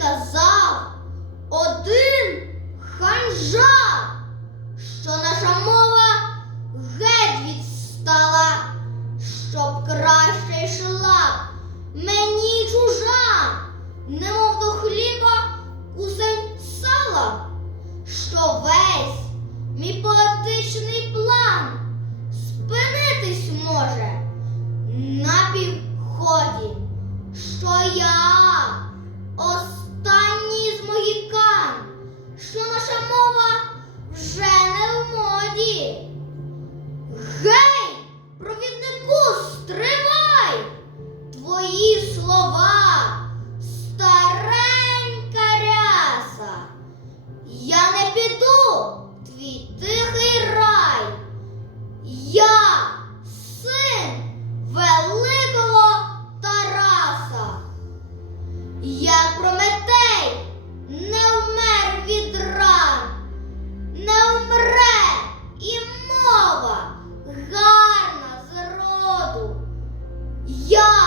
сказав один ханжа, що наша мова геть відстала, щоб краще йшла. Мені чужа, немов до хліба кусень сала, що весь мій поетичний план спинитись може на півході, що я останній з могікан, що наша мова вже не в моді. Гей, провіднику, стривай! Твої слова, старенька ряса. Я не піду, твій тихий як Прометей не вмер від ран, не вмре і мова гарна зроду. Я